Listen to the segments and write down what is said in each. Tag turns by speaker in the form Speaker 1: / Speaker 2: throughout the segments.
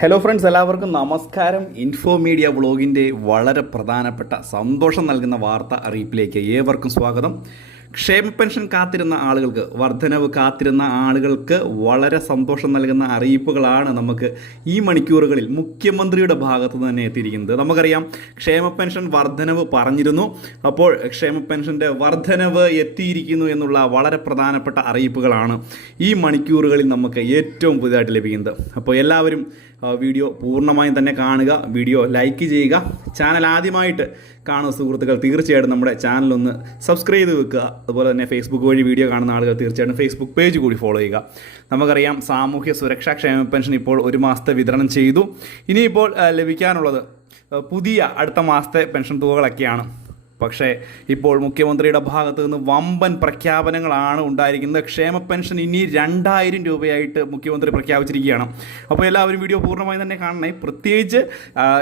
Speaker 1: Hello friends എല്ലാവർക്കും നമസ്കാരം. Info media വ്ളോഗിന്റെ വളരെ പ്രധാനപ്പെട്ട സന്തോഷം നൽകുന്ന വാർത്ത അറിയിപ്പിലേക്ക് ഏവർക്കും സ്വാഗതം. ക്ഷേമ പെൻഷൻ കാത്തിരുന്ന ആളുകൾക്ക് വർധനവ് കാത്തിരുന്ന ആളുകൾക്ക് വളരെ സന്തോഷം നൽകുന്ന അറിയിപ്പുകളാണ് നമുക്ക് ഈ മണിക്കൂറുകളിൽ മുഖ്യമന്ത്രിയുടെ ഭാഗത്തു തന്നെ എത്തിയിരിക്കുന്നത്. നമുക്കറിയാം ക്ഷേമ പെൻഷൻ വർധനവ് പറഞ്ഞിരുന്നു. അപ്പോൾ ക്ഷേമ പെൻഷന്റെ വർധനവ് എത്തിയിരിക്കുന്നു എന്നുള്ള വളരെ പ്രധാനപ്പെട്ട അറിയിപ്പുകളാണ് ഈ മണിക്കൂറുകളിൽ നമുക്ക് ഏറ്റവും പുതിയതായിട്ട് ലഭിക്കുന്നത്. അപ്പോൾ എല്ലാവരും വീഡിയോ പൂർണമായും തന്നെ കാണുക വീഡിയോ ലൈക്ക് ചെയ്യുക. ചാനൽ ആദ്യമായിട്ട് കാണുന്ന സുഹൃത്തുക്കൾ തീർച്ചയായിട്ടും നമ്മുടെ ചാനലൊന്ന് സബ്സ്ക്രൈബ് ചെയ്ത് വെക്കുക. അതുപോലെ തന്നെ ഫേസ്ബുക്ക് വഴി വീഡിയോ കാണുന്ന ആളുകൾ തീർച്ചയായിട്ടും ഫേസ്ബുക്ക് പേജ് കൂടി ഫോളോ ചെയ്യുക. നമുക്കറിയാം സാമൂഹ്യ സുരക്ഷാ ക്ഷേമ പെൻഷൻ ഇപ്പോൾ ഒരു മാസത്തെ വിതരണം ചെയ്തു. ഇനിയിപ്പോൾ ലഭിക്കാനുള്ളത് പുതിയ അടുത്ത മാസത്തെ പെൻഷൻ തുകകളൊക്കെയാണ്. പക്ഷേ ഇപ്പോൾ മുഖ്യമന്ത്രിയുടെ ഭാഗത്ത് നിന്ന് വമ്പൻ പ്രഖ്യാപനങ്ങളാണ് ഉണ്ടായിരിക്കുന്നത്. ക്ഷേമ പെൻഷൻ ഇനി രണ്ടായിരം രൂപയായിട്ട് മുഖ്യമന്ത്രി പ്രഖ്യാപിച്ചിരിക്കുകയാണ്. അപ്പോൾ എല്ലാവരും വീഡിയോ പൂർണമായി തന്നെ കാണണേ. പ്രത്യേകിച്ച്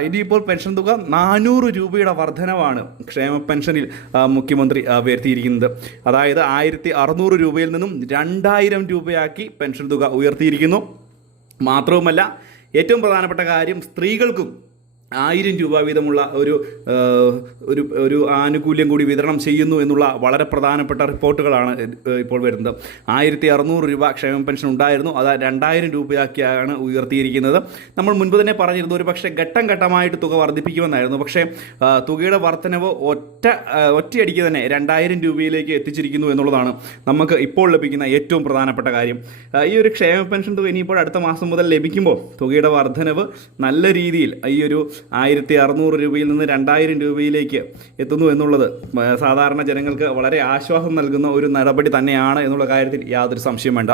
Speaker 1: ഇനിയിപ്പോൾ പെൻഷൻ തുക നാനൂറ് രൂപയുടെ വർധനവാണ് ക്ഷേമ പെൻഷനിൽ മുഖ്യമന്ത്രി വരുത്തിയിരിക്കുന്നത്. അതായത് ആയിരത്തി അറുന്നൂറ് രൂപയിൽ നിന്നും രണ്ടായിരം രൂപയാക്കി പെൻഷൻ തുക ഉയർത്തിയിരിക്കുന്നു. മാത്രവുമല്ല ഏറ്റവും പ്രധാനപ്പെട്ട കാര്യം സ്ത്രീകൾക്കും ആയിരം രൂപ വീതമുള്ള ഒരു ഒരു ഒരു ആനുകൂല്യം കൂടി വിതരണം ചെയ്യുന്നു എന്നുള്ള വളരെ പ്രധാനപ്പെട്ട റിപ്പോർട്ടുകളാണ് ഇപ്പോൾ വരുന്നത്. ആയിരത്തി അറുന്നൂറ് രൂപ ക്ഷേമ പെൻഷൻ ഉണ്ടായിരുന്നു. അത് രണ്ടായിരം രൂപയാക്കിയാണ് ഉയർത്തിയിരിക്കുന്നത്. നമ്മൾ മുൻപ് തന്നെ പറഞ്ഞിരുന്നു ഒരു പക്ഷേ ഘട്ടം ഘട്ടമായിട്ട് തുക വർദ്ധിപ്പിക്കുമെന്നായിരുന്നു. പക്ഷേ തുകയുടെ വർധനവ് ഒറ്റ ഒറ്റയടിക്ക് തന്നെ രണ്ടായിരം രൂപയിലേക്ക് എത്തിച്ചിരിക്കുന്നു എന്നുള്ളതാണ് നമുക്ക് ഇപ്പോൾ ലഭിക്കുന്ന ഏറ്റവും പ്രധാനപ്പെട്ട കാര്യം. ഈ ഒരു ക്ഷേമ പെൻഷൻ തുക ഇനിയിപ്പോൾ അടുത്ത മാസം മുതൽ ലഭിക്കുമ്പോൾ തുകയുടെ വർധനവ് നല്ല രീതിയിൽ ഈ ഒരു ആയിരത്തി അറുന്നൂറ് രൂപയിൽ നിന്ന് രണ്ടായിരം രൂപയിലേക്ക് എത്തുന്നു എന്നുള്ളത് സാധാരണ ജനങ്ങൾക്ക് വളരെ ആശ്വാസം നൽകുന്ന ഒരു നടപടി തന്നെയാണ് എന്നുള്ള കാര്യത്തിൽ യാതൊരു സംശയം വേണ്ട.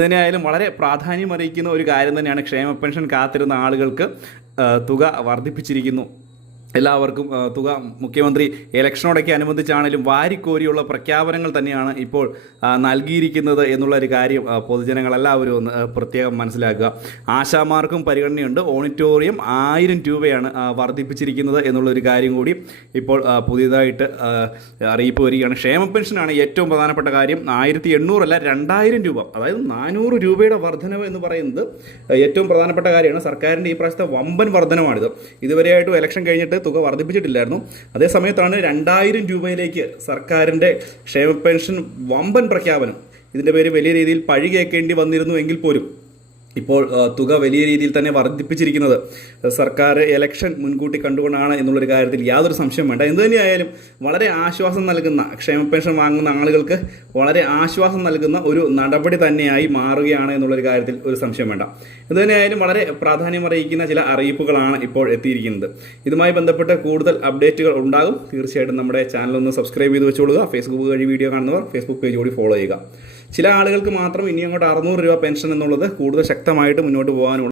Speaker 1: തന്നെയായാലും വളരെ പ്രാധാന്യം അറിയിക്കുന്ന ഒരു കാര്യം തന്നെയാണ് ക്ഷേമ പെൻഷൻ കാത്തിരുന്ന ആളുകൾക്ക് തുക വർദ്ധിപ്പിച്ചിരിക്കുന്നു. എല്ലാവർക്കും തുക മുഖ്യമന്ത്രി ഇലക്ഷനോടൊക്കെ അനുബന്ധിച്ചാണെങ്കിലും വാരിക്കോരിയുള്ള പ്രഖ്യാപനങ്ങൾ തന്നെയാണ് ഇപ്പോൾ നൽകിയിരിക്കുന്നത് എന്നുള്ള ഒരു കാര്യം പൊതുജനങ്ങളെല്ലാവരും ഒന്ന് പ്രത്യേകം മനസ്സിലാക്കുക. ആശാമാർക്കും പരിഗണനയുണ്ട്. ഓഡിറ്റോറിയം ആയിരം രൂപയാണ് വർദ്ധിപ്പിച്ചിരിക്കുന്നത് എന്നുള്ളൊരു കാര്യം കൂടി ഇപ്പോൾ പുതിയതായിട്ട് അറിയിപ്പ് വരികയാണ്. ക്ഷേമ പെൻഷനാണ് ഏറ്റവും പ്രധാനപ്പെട്ട കാര്യം. ആയിരത്തി എണ്ണൂറല്ല രണ്ടായിരം രൂപ അതായത് നാനൂറ് രൂപയുടെ വർധനവ് എന്ന് പറയുന്നത് ഏറ്റവും പ്രധാനപ്പെട്ട കാര്യമാണ്. സർക്കാരിന്റെ ഈ പ്രാവശ്യത്തെ വമ്പൻ വർധനമാണിത് ഇതുവരെയായിട്ടും ഇലക്ഷൻ കഴിഞ്ഞിട്ട് തുക വർദ്ധിപ്പിച്ചിട്ടില്ലായിരുന്നു. അതേ സമയത്താണ് രണ്ടായിരം രൂപയിലേക്ക് സർക്കാരിന്റെ ക്ഷേമ പെൻഷൻ വമ്പൻ പ്രഖ്യാപനം. ഇതിന്റെ പേര് വലിയ രീതിയിൽ പഴി കേൾക്കേണ്ടി വന്നിരുന്നു എങ്കിൽ പോലും. ഇപ്പോൾ തുക വലിയ രീതിയിൽ തന്നെ വർദ്ധിപ്പിച്ചിരിക്കുന്നത് സർക്കാർ ഇലക്ഷൻ മുൻകൂട്ടി കണ്ടുകൊണ്ടാണ് എന്നുള്ളൊരു കാര്യത്തിൽ യാതൊരു സംശയം വേണ്ട. എന്തു തന്നെയായാലും വളരെ ആശ്വാസം നൽകുന്ന ക്ഷേമ പെൻഷൻ വാങ്ങുന്ന ആളുകൾക്ക് വളരെ ആശ്വാസം നൽകുന്ന ഒരു നടപടി തന്നെയായി മാറുകയാണ് എന്നുള്ളൊരു കാര്യത്തിൽ ഒരു സംശയം വേണ്ട. എന്തു തന്നെയായാലും വളരെ പ്രാധാന്യം അറിയിക്കുന്ന ചില അറിയിപ്പുകളാണ് ഇപ്പോൾ എത്തിയിരിക്കുന്നത്. ഇതുമായി ബന്ധപ്പെട്ട് കൂടുതൽ അപ്ഡേറ്റുകൾ ഉണ്ടാകും. തീർച്ചയായിട്ടും നമ്മുടെ ചാനൽ ഒന്ന് സബ്സ്ക്രൈബ് ചെയ്ത് വെച്ചോളുക. ഫേസ്ബുക്ക് വഴി വീഡിയോ കാണുന്നവർ ഫേസ്ബുക്ക് പേജ് കൂടി ഫോളോ ചെയ്യുക. ചില ആളുകൾക്ക് മാത്രം ഇനി അങ്ങോട്ട് അറുന്നൂറ് രൂപ പെൻഷൻ എന്നുള്ളത് കൂടുതൽ ശക്തമായിട്ട് മുന്നോട്ട് പോകാനുള്ള